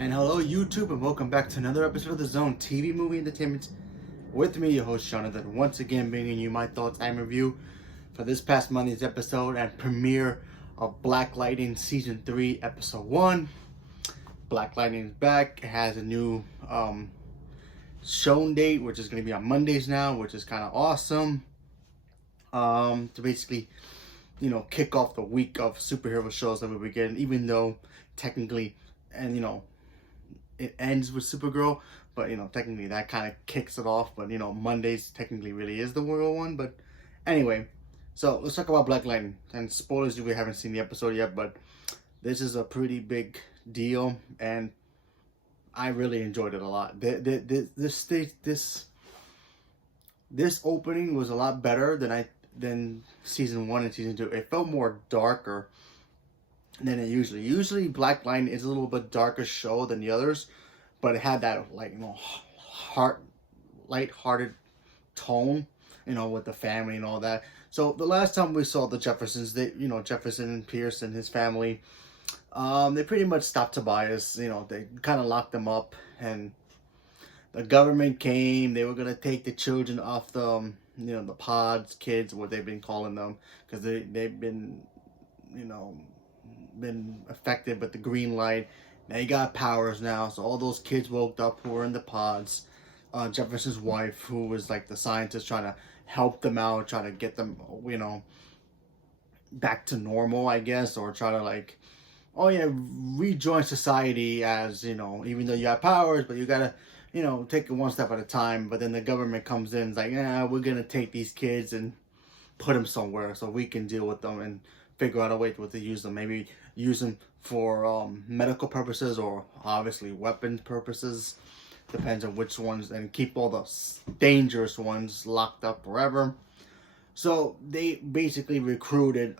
And hello, YouTube, and welcome back to another episode of the Zone TV Movie Entertainment. With me, your host Jonathan, once again bringing you my thoughts and review for this past Monday's episode and premiere of Black Lightning Season 3, Episode 1. Black Lightning is back. It has a new shown date, which is going to be on Mondays now, which is kind of awesome. To basically, kick off the week of superhero shows that we'll be getting, even though technically, and it ends with Supergirl, but technically that kind of kicks it off. But Mondays technically really is the royal one. But anyway, so let's talk about Black Lightning. And spoilers if we haven't seen the episode yet, but this is a pretty big deal, and I really enjoyed it a lot. This opening was a lot better than season 1 and season 2. It felt more darker than it usually. Black Lightning is a little bit darker show than the others, but it had that light-hearted tone, with the family and all that. So the last time we saw the Jeffersons, Jefferson and Pierce and his family, they pretty much stopped Tobias. They kind of locked him up, and the government came. They were gonna take the children off the the pods, kids, what they've been calling them, because they've been been affected with the green light. They got powers now, so all those kids woke up who were in the pods. Jefferson's wife, who was like the scientist trying to help them out, trying to get them back to normal, I guess, or try to rejoin society, as even though you have powers, but you gotta take it one step at a time. But then the government comes in, it's like, yeah, we're gonna take these kids and put them somewhere so we can deal with them and figure out a way to use them. Maybe use them for medical purposes, or obviously weapons purposes. Depends on which ones, and keep all the dangerous ones locked up forever. So they basically recruited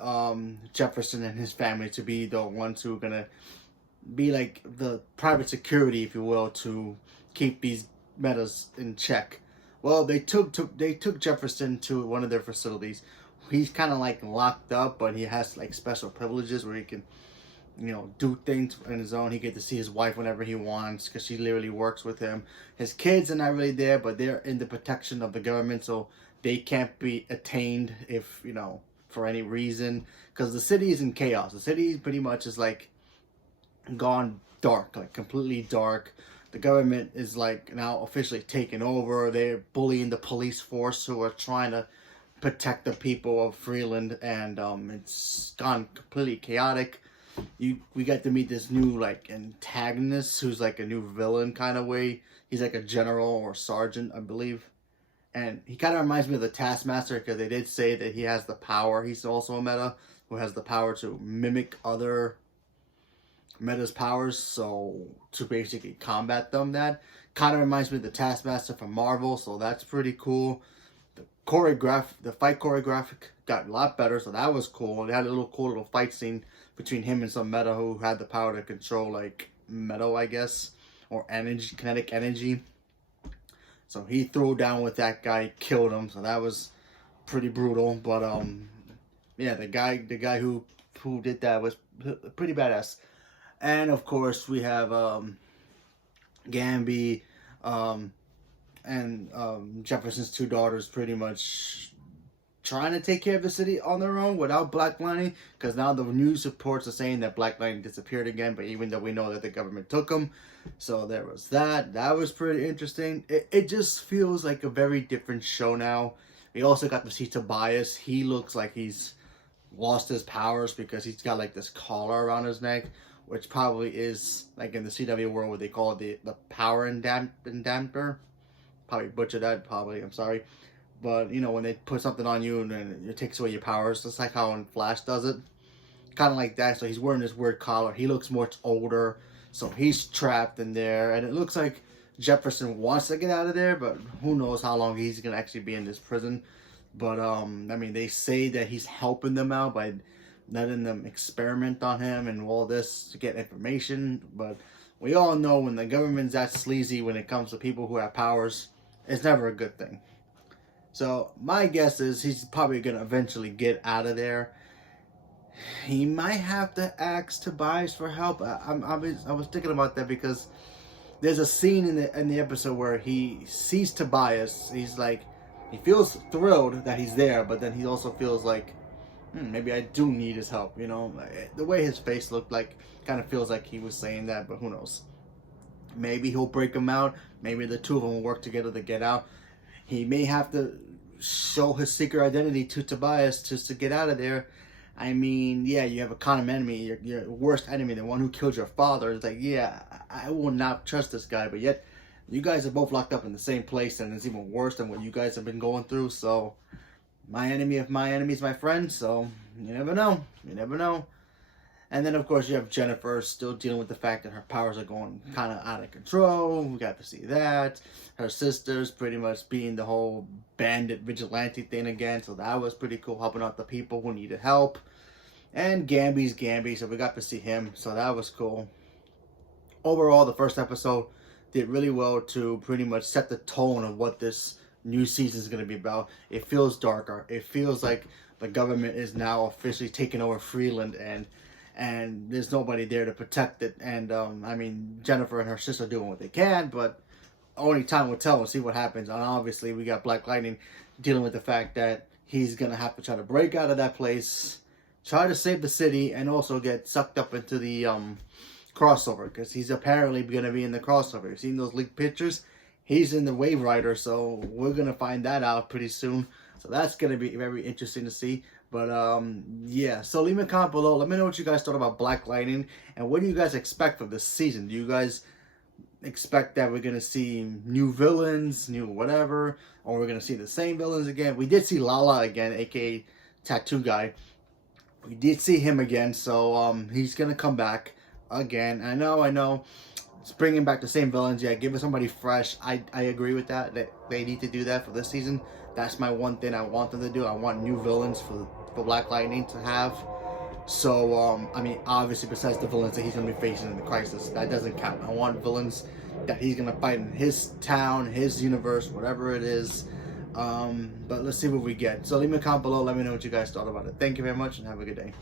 Jefferson and his family to be the ones who are gonna be like the private security, if you will, to keep these metas in check. Well, they took Jefferson to one of their facilities. He's kind of like locked up, but he has like special privileges where he can do things on his own. He get to see his wife whenever he wants, because she literally works with him. His kids are not really there, but they're in the protection of the government, so they can't be attained if for any reason, because the city is in chaos. The city pretty much is like gone dark, like completely dark. The government is like now officially taken over. They're bullying the police force who are trying to protect the people of Freeland, and it's gone completely chaotic. We got to meet this new like antagonist who's like a new villain kind of way. He's like a general or sergeant, I believe, and he kind of reminds me of the Taskmaster, because they did say that he has the power. He's also a meta who has the power to mimic other metas' powers, so to basically combat them. That kind of reminds me of the Taskmaster from Marvel, so that's pretty cool. The fight choreographic got a lot better, so that was cool. They had a cool little fight scene between him and some meta who had the power to control like metal, I guess, or energy, kinetic energy. So he threw down with that guy, killed him. So that was pretty brutal. But yeah, the guy who did that was pretty badass. And of course we have Gambi, and Jefferson's two daughters pretty much trying to take care of the city on their own without Black Lightning, because now the news reports are saying that Black Lightning disappeared again, but even though we know that the government took him. So there was that. That was pretty interesting. It just feels like a very different show now. We also got to see Tobias. He looks like he's lost his powers, because he's got like this collar around his neck, which probably is like in the CW world where they call it the power endamper. Probably butchered that, I'm sorry. But when they put something on you and then it takes away your powers, just like how when Flash does it, kind of like that. So he's wearing this weird collar. He looks much older, so he's trapped in there, and it looks like Jefferson wants to get out of there, but who knows how long he's gonna actually be in this prison. But I mean, they say that he's helping them out by letting them experiment on him and all this to get information. But we all know when the government's that sleazy when it comes to people who have powers, it's never a good thing. So my guess is he's probably going to eventually get out of there. he might have to ask Tobias for help. I was thinking about that because there's a scene in the episode where he sees Tobias. He's like, he feels thrilled that he's there, but then he also feels like, maybe I do need his help. You know, the way his face looked like kind of feels like he was saying that, but who knows? Maybe he'll break him out. Maybe the two of them will work together to get out. He may have to show his secret identity to Tobias just to get out of there. I mean, yeah, you have a common enemy, your worst enemy, the one who killed your father. It's like, yeah, I will not trust this guy. But yet, you guys are both locked up in the same place, and it's even worse than what you guys have been going through. So, my enemy of my enemy is my friend. So, you never know. You never know. And then, of course, you have Jennifer still dealing with the fact that her powers are going kind of out of control. We got to see that. Her sister's pretty much being the whole bandit vigilante thing again. So that was pretty cool, helping out the people who needed help. And Gamby's Gamby, so we got to see him. So that was cool. Overall, the first episode did really well to pretty much set the tone of what this new season is going to be about. It feels darker. It feels like the government is now officially taking over Freeland, and there's nobody there to protect it. And I mean, Jennifer and her sister are doing what they can, but only time will tell. We'll see what happens. And obviously, we got Black Lightning dealing with the fact that he's gonna have to try to break out of that place, try to save the city, and also get sucked up into the crossover, because he's apparently gonna be in the crossover. You've seen those leaked pictures? He's in the Wave Rider, so we're gonna find that out pretty soon. So that's gonna be very interesting to see. But yeah, so leave me a comment below. Let me know what you guys thought about Black Lightning, and what do you guys expect for this season? Do you guys expect that we're gonna see new villains, new whatever, or we're gonna see the same villains again? We did see Lala again, aka Tattoo Guy. We did see him again, so he's gonna come back again. I know. It's bringing back the same villains. Yeah, give us somebody fresh. I agree with that. That they need to do that for this season. That's my one thing I want them to do. I want new villains for Black Lightning to have. So, I mean, obviously, besides the villains that he's going to be facing in the Crisis, that doesn't count. I want villains that he's going to fight in his town, his universe, whatever it is. But let's see what we get. So leave me a comment below. Let me know what you guys thought about it. Thank you very much, and have a good day.